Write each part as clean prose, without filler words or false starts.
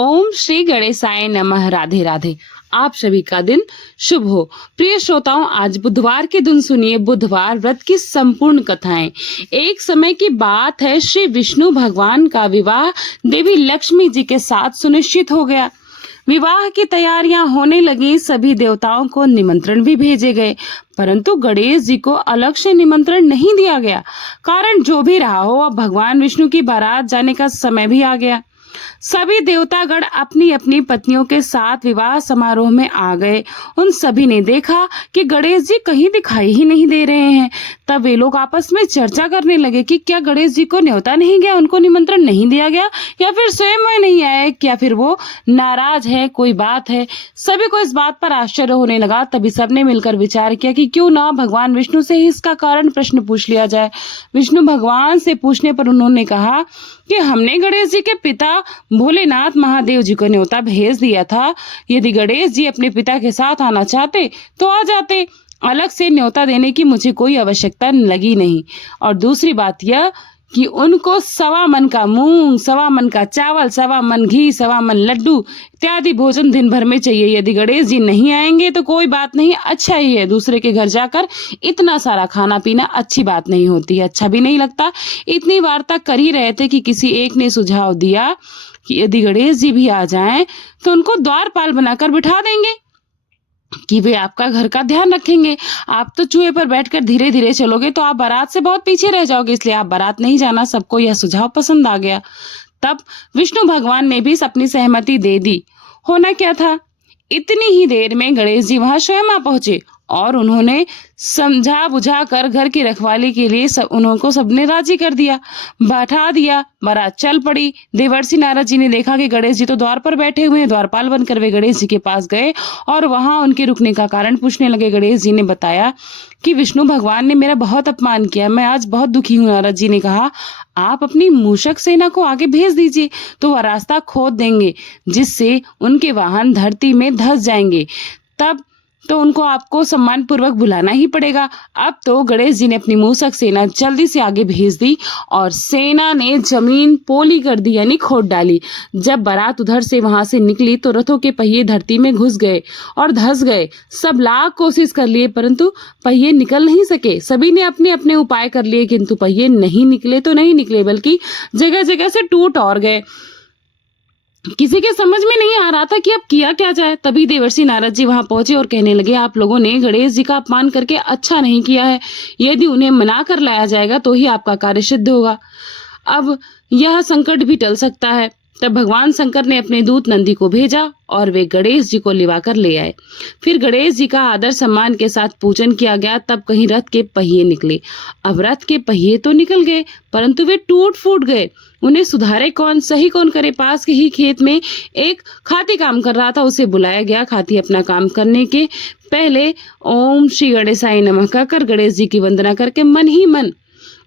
ओम श्री गणेशाय नमः। राधे राधे। आप सभी का दिन शुभ हो। प्रिय श्रोताओं, आज बुधवार के दिन सुनिए बुधवार व्रत की संपूर्ण कथाएं। एक समय की बात है, श्री विष्णु भगवान का विवाह देवी लक्ष्मी जी के साथ सुनिश्चित हो गया। विवाह की तैयारियां होने लगी। सभी देवताओं को निमंत्रण भी भेजे गए, परंतु गणेश जी को अलग से निमंत्रण नहीं दिया गया। कारण जो भी रहा हो, अब भगवान विष्णु की बारात जाने का समय भी आ गया। सभी देवतागण अपनी अपनी पत्नियों के साथ विवाह समारोह में आ गए। उन सभी ने देखा कि गणेश जी कहीं दिखाई ही नहीं दे रहे हैं। तब वे लोग आपस में चर्चा करने लगे कि क्या गणेश जी को न्योता नहीं गया, उनको निमंत्रण नहीं दिया गया, या फिर स्वयं में नहीं आए, क्या फिर वो नाराज है, कोई बात है। सभी को इस बात पर आश्चर्य होने लगा। तभी सबने मिलकर विचार किया कि क्यों ना भगवान विष्णु से इसका कारण प्रश्न पूछ लिया जाए। विष्णु भगवान से पूछने पर उन्होंने कहा कि हमने गणेश जी के पिता भोलेनाथ महादेव जी को न्योता भेज दिया था। यदि गणेश जी अपने पिता के साथ आना चाहते तो आ जाते। अलग से न्योता देने की मुझे कोई आवश्यकता लगी नहीं। और दूसरी बात यह कि उनको 1.25 मन का मूंग, 1.25 मन का चावल, 1.25 मन घी, 1.25 मन लड्डू इत्यादि भोजन दिन भर में चाहिए। यदि गणेश जी नहीं आएंगे तो कोई बात नहीं, अच्छा ही है। दूसरे के घर जाकर इतना सारा खाना पीना अच्छी बात नहीं होती है, अच्छा भी नहीं लगता। इतनी वार्ता कर ही रहे थे कि किसी एक ने सुझाव दिया कि यदि गणेश जी भी आ जाएं तो उनको द्वारपाल बनाकर बिठा देंगे कि वे आपका घर का ध्यान रखेंगे। आप तो चूहे पर बैठकर धीरे धीरे चलोगे तो आप बारात से बहुत पीछे रह जाओगे, इसलिए आप बारात नहीं जाना। सबको यह सुझाव पसंद आ गया। तब विष्णु भगवान ने भी अपनी सहमति दे दी। होना क्या था, इतनी ही देर में गणेश जी वहां स्वयं आ पहुंचे और उन्होंने समझा बुझा कर घर की रखवाली के लिए उनको सबने राजी कर दिया, बैठा दिया। बारात चल पड़ी। देवर्षि नारद जी ने देखा कि गणेश जी तो द्वार पर बैठे हुए हैं। द्वारपाल बनकर वे गणेश जी के पास गए और वहां उनके रुकने का कारण पूछने लगे। गणेश जी ने बताया कि विष्णु भगवान ने मेरा बहुत अपमान किया, मैं आज बहुत दुखी हूँ। नारद जी ने कहा, आप अपनी मूषक सेना को आगे भेज दीजिए तो वह रास्ता खोद देंगे, जिससे उनके वाहन धरती में धंस जाएंगे। तब तो उनको आपको सम्मान पूर्वक बुलाना ही पड़ेगा। अब तो गणेश जी ने अपनी मूषक सेना जल्दी से आगे भेज दी और सेना ने जमीन पोली कर दी, यानी खोद डाली। जब बारात उधर से वहां से निकली तो रथों के पहिए धरती में घुस गए और धंस गए। सब लाख कोशिश कर लिए परंतु पहिए निकल नहीं सके। सभी ने अपने अपने उपाय कर लिए, किंतु पहिए नहीं निकले तो नहीं निकले, बल्कि जगह जगह से टूट और गए। किसी के समझ में नहीं आ रहा था कि अब किया क्या जाए। तभी देवर्षि नारद जी वहां पहुंचे और कहने लगे, आप लोगों ने गणेश जी का अपमान करके अच्छा नहीं किया है। यदि उन्हें मना कर लाया जाएगा तो ही आपका कार्य सिद्ध होगा। अब यह संकट भी टल सकता है। तब भगवान शंकर ने अपने दूत नंदी को भेजा और वे गणेश जी को लिवाकर ले आए। फिर गणेश जी का आदर सम्मान के साथ पूजन किया गया। तब कहीं रथ के पहिए निकले। अब रथ के पहिए तो निकल गए परंतु वे टूट फूट गए। उन्हें सुधारे कौन, सही कौन करे। पास के ही खेत में एक खाती काम कर रहा था, उसे बुलाया गया। खाती अपना काम करने के पहले ओम श्री गणेशाय नमः कहकर गणेश जी की वंदना करके मन ही मन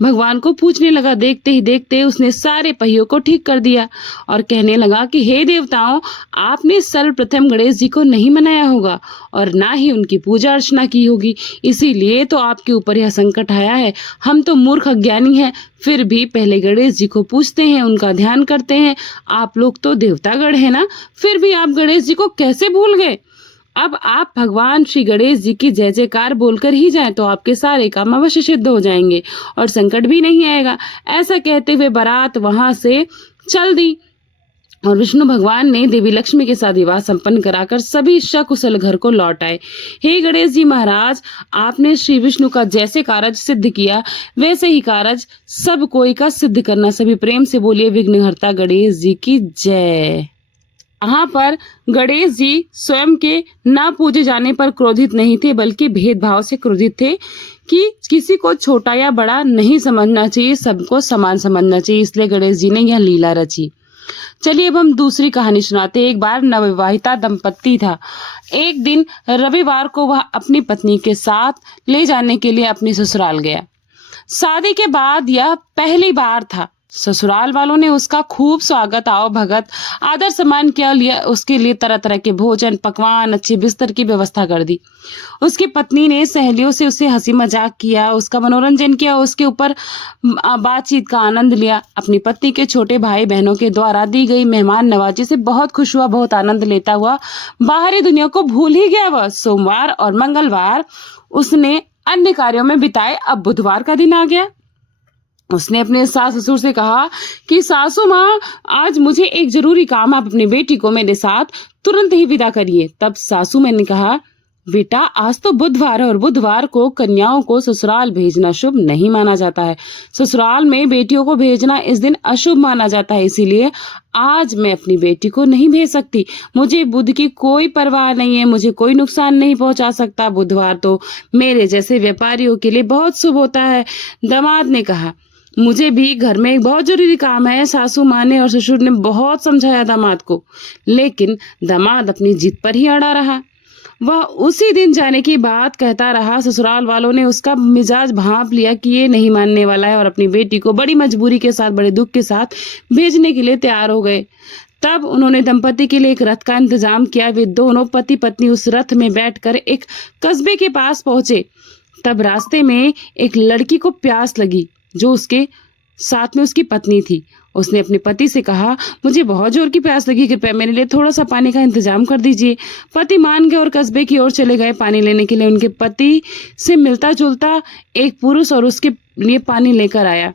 भगवान को पूछने लगा। देखते ही देखते उसने सारे पहियों को ठीक कर दिया और कहने लगा कि हे देवताओं, आपने सर्वप्रथम गणेश जी को नहीं मनाया होगा और ना ही उनकी पूजा अर्चना की होगी, इसीलिए तो आपके ऊपर यह संकट आया है। हम तो मूर्ख अज्ञानी हैं, फिर भी पहले गणेश जी को पूछते हैं, उनका ध्यान करते हैं। आप लोग तो देवतागण है ना, फिर भी आप गणेश जी को कैसे भूल गए। अब आप भगवान श्री गणेश जी की जय जयकार बोलकर ही जाएं तो आपके सारे काम अवश्य सिद्ध हो जाएंगे और संकट भी नहीं आएगा। ऐसा कहते हुए बारात वहां से चल दी और विष्णु भगवान ने देवी लक्ष्मी के साथ विवाह संपन्न कराकर सभी सकुशल घर को लौट आए। हे गणेश जी महाराज, आपने श्री विष्णु का जैसे कार्य सिद्ध किया वैसे ही कार्य सब कोई का सिद्ध करना। सभी प्रेम से बोलिए विघ्नहर्ता गणेश जी की जय। यहाँ पर गणेश जी स्वयं के न पूजे जाने पर क्रोधित नहीं थे, बल्कि भेदभाव से क्रोधित थे कि किसी को छोटा या बड़ा नहीं समझना चाहिए, सबको समान समझना चाहिए। इसलिए गणेश जी ने यह लीला रची। चलिए अब हम दूसरी कहानी सुनाते हैं। एक बार नवविवाहिता दंपत्ति था। एक दिन रविवार को वह अपनी पत्नी के साथ ले जाने के लिए अपने ससुराल गया। शादी के बाद यह पहली बार था ससुराल वालों ने उसका खूब स्वागत आओ भगत आदर सम्मान किया लिया उसके लिए तरह तरह के भोजन पकवान अच्छे बिस्तर की व्यवस्था कर दी। उसकी पत्नी ने सहेलियों से उसे हंसी मजाक किया उसका मनोरंजन किया उसके ऊपर बातचीत का आनंद लिया। अपनी पत्नी के छोटे भाई बहनों के द्वारा दी गई मेहमान नवाजी से बहुत खुश हुआ बहुत आनंद लेता हुआ बाहरी दुनिया को भूल ही गया। वह सोमवार और मंगलवार उसने अन्य कार्यों में बिताए। अब बुधवार का दिन आ गया। उसने अपने सास ससुर से कहा कि सासू माँ आज मुझे एक जरूरी काम, आप अपनी बेटी को मेरे साथ तुरंत ही विदा करिए। तब सासू मैंने कहा बेटा आज तो बुधवार है और बुधवार को कन्याओं को ससुराल भेजना शुभ नहीं माना जाता है। ससुराल में बेटियों को भेजना इस दिन अशुभ माना जाता है, इसीलिए आज मैं अपनी बेटी को नहीं भेज सकती। मुझे बुध की कोई परवाह नहीं है, मुझे कोई नुकसान नहीं पहुंचा सकता। बुधवार तो मेरे जैसे व्यापारियों के लिए बहुत शुभ होता है। दामाद ने कहा मुझे भी घर में एक बहुत जरूरी काम है। सासू माँ ने और ससुर ने बहुत समझाया दामाद को, लेकिन दामाद अपनी जिद पर ही अड़ा रहा। वह उसी दिन जाने की बात कहता रहा। ससुराल वालों ने उसका मिजाज भांप लिया कि ये नहीं मानने वाला है और अपनी बेटी को बड़ी मजबूरी के साथ बड़े दुख के साथ भेजने के लिए तैयार हो गए। तब उन्होंने दंपति के लिए एक रथ का इंतजाम किया। वे दोनों पति पत्नी उस रथ में बैठकर एक कस्बे के पास पहुंचे। तब रास्ते में एक लड़की को प्यास लगी जो उसके साथ में उसकी पत्नी थी। उसने अपने पति से कहा मुझे बहुत जोर की प्यास लगी, कृपया मेरे लिए थोड़ा सा पानी का इंतजाम कर दीजिए। पति मान गए और कस्बे की ओर चले गए पानी लेने के लिए। उनके पति से मिलता जुलता एक पुरुष और उसके लिए पानी लेकर आया।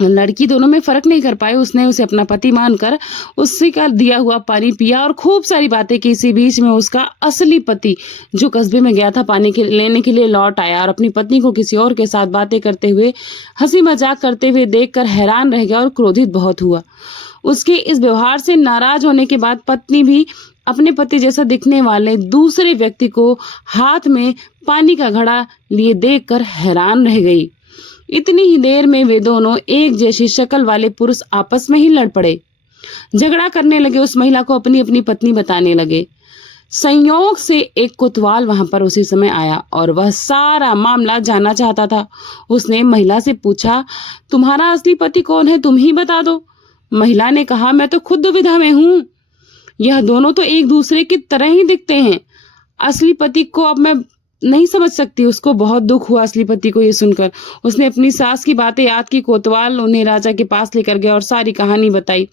लड़की दोनों में फर्क नहीं कर पाई। उसने उसे अपना पति मानकर उसी का दिया हुआ पानी पिया और खूब सारी बातें की। इसी बीच में उसका असली पति जो कस्बे में गया था पानी के लेने के लिए लौट आया और अपनी पत्नी को किसी और के साथ बातें करते हुए हंसी मजाक करते हुए देखकर हैरान रह गया और क्रोधित बहुत हुआ। उसके इस व्यवहार से नाराज होने के बाद पत्नी भी अपने पति जैसा दिखने वाले दूसरे व्यक्ति को हाथ में पानी का घड़ा लिए देखकर हैरान रह गई। इतनी ही देर में वे दोनों एक जैसी शक्ल वाले पुरुष आपस में ही लड़ पड़े, झगड़ा करने लगे। उस महिला को अपनी अपनी पत्नी बताने लगे। संयोग से एक कोतवाल वहां पर उसी समय आया और वह सारा मामला जानना चाहता था। उसने महिला से पूछा तुम्हारा असली पति कौन है, तुम ही बता दो। महिला ने कहा मैं तो खुद दुविधा में हूं, यह दोनों तो एक दूसरे की तरह ही दिखते हैं। असली पति को अब मैं नहीं समझ सकती। उसको बहुत दुख हुआ असली पति को ये सुनकर। उसने अपनी सास की बातें याद की। कोतवाल उन्हें राजा के पास लेकर गया और सारी कहानी बताई।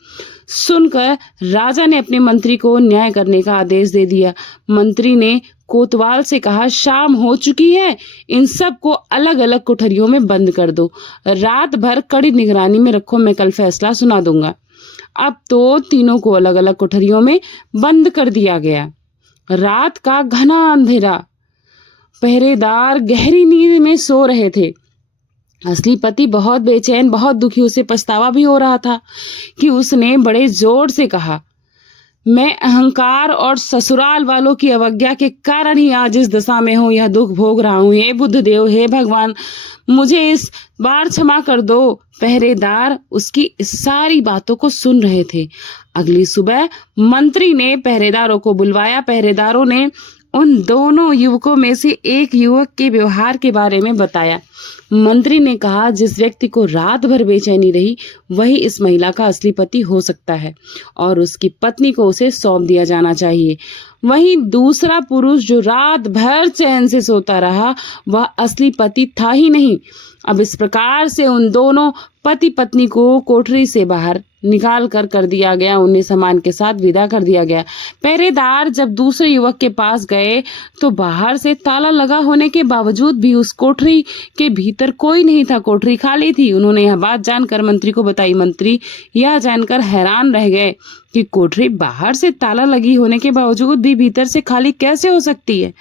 सुनकर राजा ने अपने मंत्री को न्याय करने का आदेश दे दिया। मंत्री ने कोतवाल से कहा शाम हो चुकी है, इन सब को अलग अलग कोठरियों में बंद कर दो, रात भर कड़ी निगरानी में रखो, मैं कल फैसला सुना दूंगा। अब तो तीनों को अलग अलग कोठरियों में बंद कर दिया गया। रात का घना अंधेरा, पहरेदार गहरी नींद में सो रहे थे। असली पति बहुत बेचैन बहुत दुखी, उसे पछतावा भी हो रहा था कि उसने बड़े जोर से कहा मैं अहंकार और ससुराल वालों की अवज्ञा के कारण ही आज इस दशा में हूं, यह दुख भोग रहा हूं। हे बुद्धदेव, हे भगवान, मुझे इस बार क्षमा कर दो। पहरेदार उसकी सारी बातों को सुन रहे थे। अगली सुबह मंत्री ने पहरेदारों को बुलवाया। पहरेदारों ने उन दोनों युवकों में से एक युवक के व्यवहार के बारे में बताया। मंत्री ने कहा जिस व्यक्ति को रात भर बेचैनी रही वही इस महिला का असली पति हो सकता है और उसकी पत्नी को उसे सौंप दिया जाना चाहिए। वहीं दूसरा पुरुष जो रात भर चैन से सोता रहा वह असली पति था ही नहीं। अब इस प्रकार से उन दोनों पति पत्नी को कोठरी से बाहर निकाल कर दिया गया। उन्हें सामान के साथ विदा कर दिया गया। पहरेदार जब दूसरे युवक के पास गए तो बाहर से ताला लगा होने के बावजूद भी उस कोठरी के भीतर कोई नहीं था, कोठरी खाली थी। उन्होंने यह बात जानकर मंत्री को बताई। मंत्री यह जानकर हैरान रह गए कि कोठरी बाहर से ताला लगी होने के बावजूद भी भीतर से खाली कैसे हो सकती है,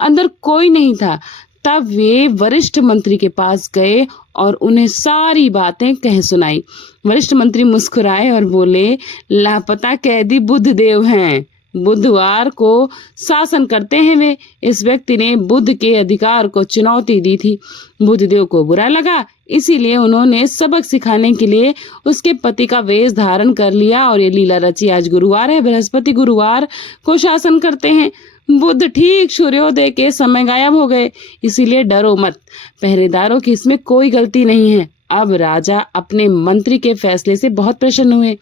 अंदर कोई नहीं था। तब वे वरिष्ठ मंत्री के पास गए और उन्हें सारी बातें कह सुनाई। वरिष्ठ मंत्री मुस्कुराए और बोले लापता कैदी बुद्धदेव हैं, बुधवार को शासन करते हैं वे। इस व्यक्ति ने बुध के अधिकार को चुनौती दी थी। बुद्धदेव को बुरा लगा, इसीलिए उन्होंने सबक सिखाने के लिए उसके पति का वेश धारण कर लिया और ये लीला रची। आज गुरुवार है, बृहस्पति गुरुवार को शासन करते हैं। बुध ठीक सूर्योदय के समय गायब हो गए, इसीलिए डरो मत, पहरेदारों की इसमें कोई गलती नहीं है। अब राजा अपने मंत्री के फैसले से बहुत प्रसन्न हुए।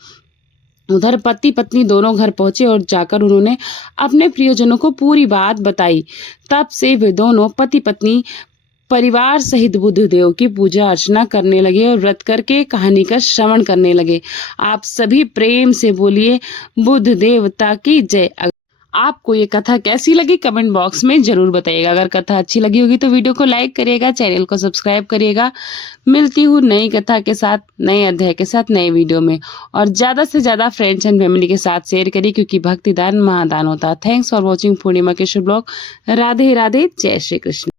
उधर पति पत्नी दोनों घर पहुंचे और जाकर उन्होंने अपने प्रियजनों को पूरी बात बताई। तब से वे दोनों पति पत्नी परिवार सहित बुद्धदेव की पूजा अर्चना करने लगे और व्रत करके कहानी का श्रवण करने लगे। आप सभी प्रेम से बोलिए बुद्ध देवता की जय। आपको ये कथा कैसी लगी कमेंट बॉक्स में जरूर बताइएगा। अगर कथा अच्छी लगी होगी तो वीडियो को लाइक करिएगा, चैनल को सब्सक्राइब करिएगा। मिलती हूँ नई कथा के साथ, नए अध्याय के साथ, नए वीडियो में। और ज्यादा से ज्यादा फ्रेंड्स एंड फैमिली के साथ शेयर करिए, क्योंकि भक्ति दान महादान होता है। थैंक्स फॉर वॉचिंग पूर्णिमा के शुभ ब्लॉग। राधे राधे, जय श्री कृष्ण।